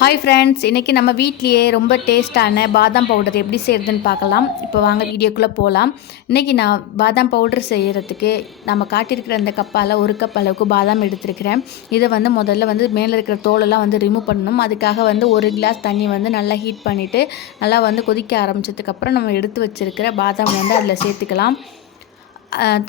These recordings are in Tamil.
ஹாய் ஃப்ரெண்ட்ஸ், இன்றைக்கி நம்ம வீட்லேயே ரொம்ப டேஸ்ட்டான பாதாம் பவுடர் எப்படி செய்கிறதுன்னு பார்க்கலாம். இப்போ வாங்க வீடியோக்குள்ளே போகலாம். இன்றைக்கி நான் பாதாம் பவுடர் செய்கிறதுக்கு நம்ம காட்டியிருக்கிற அந்த கப்பால் 1 கப் அளவுக்கு பாதாம் எடுத்துருக்கிறேன். இதை வந்து முதல்ல வந்து மேலே இருக்கிற தோலெல்லாம் வந்து ரிமூவ் பண்ணணும். அதுக்காக வந்து 1 கிளாஸ் தண்ணி வந்து நல்லா ஹீட் பண்ணிவிட்டு நல்லா வந்து கொதிக்க ஆரம்பித்ததுக்கப்புறம் நம்ம எடுத்து வச்சுருக்கிற பாதாம் வந்து அதில் சேர்த்துக்கலாம்.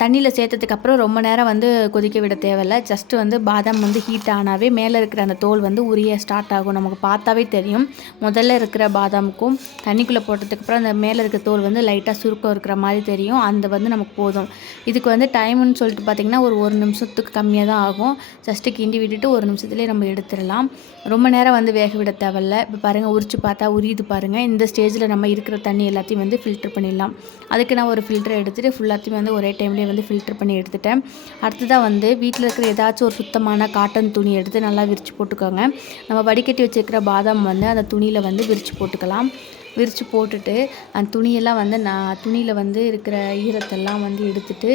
தண்ணியில் சேர்த்ததுக்கப்புறம் ரொம்ப நேரம் வந்து கொதிக்க விட தேவையில்ல. ஜஸ்ட்டு வந்து பாதாம் வந்து ஹீட் ஆனாவே மேலே இருக்கிற அந்த தோல் வந்து உரிய ஸ்டார்ட் ஆகும். நமக்கு பார்த்தாவே தெரியும். முதல்ல இருக்கிற பாதாமுக்கும் தண்ணிக்குள்ளே போட்டதுக்கப்புறம் அந்த மேலே இருக்கிற தோல் வந்து லைட்டாக சுருக்கம் இருக்கிற மாதிரி தெரியும். அந்த வந்து நமக்கு போதும். இதுக்கு வந்து டைமுன்னு சொல்லிட்டு பார்த்திங்கன்னா ஒரு நிமிஷத்துக்கு கம்மியாக தான் ஆகும். ஜஸ்ட்டு கிண்டி விட்டுட்டு 1 நிமிஷத்துலேயே நம்ம எடுத்துடலாம். ரொம்ப நேரம் வந்து வேக விட தேவையில்ல. இப்போ பாருங்கள், உரிச்சு பார்த்தா உரியுது பாருங்கள். இந்த ஸ்டேஜில் நம்ம இருக்கிற தண்ணி எல்லாத்தையும் வந்து ஃபில்டர் பண்ணிடலாம். அதுக்கு நான் ஒரு ஃபில்டரை எடுத்துகிட்டு ஃபுல்லாத்தையும் வந்து ஒரே டைம்லேயே வந்து ஃபில்டர் பண்ணி எடுத்துட்டேன். அடுத்ததாக வந்து வீட்டில் இருக்கிற ஏதாச்சும் ஒரு சுத்தமான காட்டன் துணி எடுத்து நல்லா விரித்து போட்டுக்கோங்க. நம்ம வடிகட்டி வச்சுருக்கிற பாதாம் வந்து அந்த துணியில் வந்து விரித்து போட்டுக்கலாம். விரித்து போட்டுட்டு அந்த துணியெல்லாம் வந்து துணியில் வந்து இருக்கிற ஈரத்தெல்லாம் வந்து எடுத்துட்டு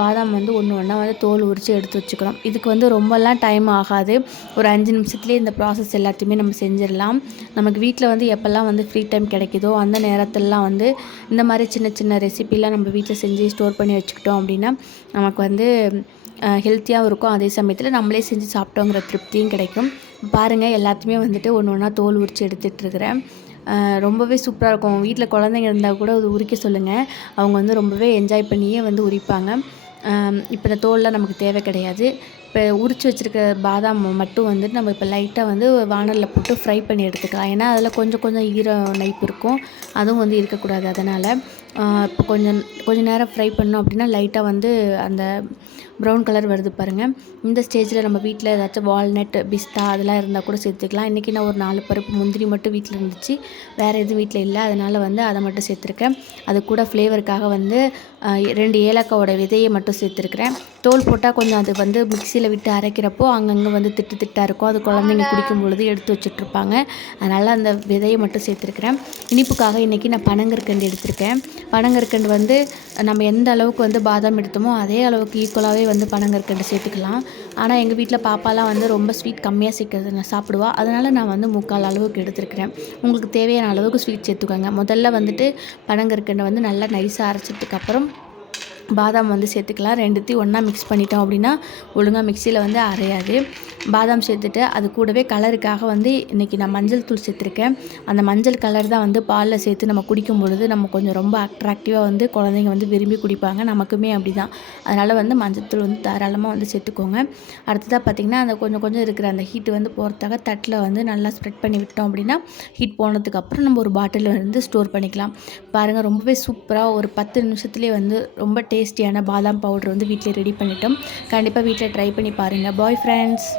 பாதாம் வந்து ஒன்று ஒன்றா வந்து தோல் உரித்து எடுத்து வச்சுக்கணும். இதுக்கு வந்து ரொம்பலாம் டைம் ஆகாது. ஒரு 5 நிமிஷத்துலேயே இந்த ப்ராசஸ் எல்லாத்தையுமே நம்ம செஞ்சிடலாம். நமக்கு வீட்டில் வந்து எப்போல்லாம் வந்து ஃப்ரீ டைம் கிடைக்குதோ அந்த நேரத்திலலாம் வந்து இந்த மாதிரி சின்ன சின்ன ரெசிபிலாம் நம்ம வீட்டில் செஞ்சு ஸ்டோர் பண்ணி வச்சுக்கிட்டோம் அப்படின்னா நமக்கு வந்து ஹெல்த்தியாகவும் இருக்கும். அதே சமயத்தில் நம்மளே செஞ்சு சாப்பிட்டோங்கிற திருப்தியும் கிடைக்கும். பாருங்கள், எல்லாத்தையுமே வந்துட்டு ஒன்று ஒன்றா தோல் உரித்து எடுத்துகிட்ருக்கிறேன். ரொம்பவே சூப்பராக இருக்கும். வீட்டில் குழந்தைங்க இருந்தால் கூட அது உரிக்க சொல்லுங்கள். அவங்க வந்து ரொம்பவே என்ஜாய் பண்ணியே வந்து உரிப்பாங்க. இப்போ இந்த தோல்லாம் நமக்கு தேவை கிடையாது. இப்போ உரித்து வச்சுருக்க பாதாம் மட்டும் வந்துட்டு நம்ம இப்போ லைட்டாக வந்து வானலில் போட்டு ஃப்ரை பண்ணி எடுத்துக்கலாம். ஏன்னா அதில் கொஞ்சம் கொஞ்சம் நைப்பு இருக்கும். அதுவும் வந்து இருக்கக்கூடாது. அதனால் இப்போ கொஞ்சம் நேரம் ஃப்ரை பண்ணோம் அப்படின்னா லைட்டாக வந்து அந்த ப்ரௌன் கலர் வருது பாருங்கள். இந்த ஸ்டேஜில் நம்ம வீட்டில் ஏதாச்சும் வால்நட், பிஸ்தா அதெல்லாம் இருந்தால் கூட சேர்த்துக்கலாம். இன்றைக்கி நான் ஒரு 4 பருப்பு முந்திரி மட்டும் வீட்டில் இருந்துச்சு. வேறு எதுவும் வீட்டில் இல்லை. அதனால் வந்து அதை மட்டும் சேர்த்துருக்கேன். அது கூட ஃப்ளேவருக்காக வந்து 2 ஏலக்காவோட விதையை மட்டும் சேர்த்துருக்கிறேன். தோல் போட்டால் கொஞ்சம் அது வந்து மிக்சியில் விட்டு அரைக்கிறப்போ அங்கங்கே வந்து திட்டாக இருக்கும். அது குழந்தைங்க குடிக்கும் பொழுது எடுத்து வச்சுட்ருப்பாங்க. அதனால் அந்த விதையை மட்டும் சேர்த்துருக்கிறேன். இனிப்புக்காக இன்றைக்கி நான் பனங்கற்கண்டு எடுத்திருக்கேன். பனங்கற்கண்டு வந்து நம்ம எந்த அளவுக்கு வந்து பாதாம் எடுத்தோமோ அதே அளவுக்கு ஈக்குவலாகவே வந்து பனங்கற்கண்டு சேர்த்துக்கலாம். ஆனால் எங்கள் வீட்டில் பாப்பாலாம் வந்து ரொம்ப ஸ்வீட் கம்மியாக சேர்க்கறது சாப்பிடுவா. அதனால் நான் வந்து 3/4 அளவுக்கு எடுத்துருக்கிறேன். உங்களுக்கு தேவையான அளவுக்கு ஸ்வீட் சேர்த்துக்கோங்க. முதல்ல வந்துட்டு பனங்கற்கண்டை வந்து நல்லா நைஸாக அரைச்சதுக்கப்புறம் பாதாம் வந்து சேர்த்துக்கலாம். 2த்தையும் ஒன்றா மிக்ஸ் பண்ணிட்டோம் அப்படின்னா ஒழுங்காக மிக்சியில் வந்து அரையாது. பாதாம் சேர்த்துட்டு அது கூடவே கலருக்காக வந்து இன்றைக்கி நான் மஞ்சள் தூள் சேர்த்துருக்கேன். அந்த மஞ்சள் கலர் தான் வந்து பாலில் சேர்த்து நம்ம குடிக்கும் பொழுது நம்ம கொஞ்சம் ரொம்ப அட்ராக்டிவாக வந்து குழந்தைங்க வந்து விரும்பி குடிப்பாங்க. நமக்குமே அப்படி தான். அதனால் வந்து மஞ்சள் தூள் வந்து தாராளமாக வந்து சேர்த்துக்கோங்க. அடுத்ததாக பார்த்திங்கன்னா அந்த கொஞ்சம் இருக்கிற அந்த ஹீட்டு வந்து போகிறதுக்காக தட்டில் வந்து நல்லா ஸ்ப்ரெட் பண்ணி விட்டோம் அப்படின்னா ஹீட் போனதுக்கப்புறம் நம்ம ஒரு பாட்டிலில் வந்து ஸ்டோர் பண்ணிக்கலாம். பாருங்கள், ரொம்பவே சூப்பராக ஒரு 10 நிமிஷத்துலேயே வந்து ரொம்ப டேஸ்டியான பாதாம் பவுடர் வந்து வீட்டில் ரெடி பண்ணிட்டோம். கண்டிப்பாக வீட்டில் ட்ரை பண்ணி பாருங்கள். Bye friends.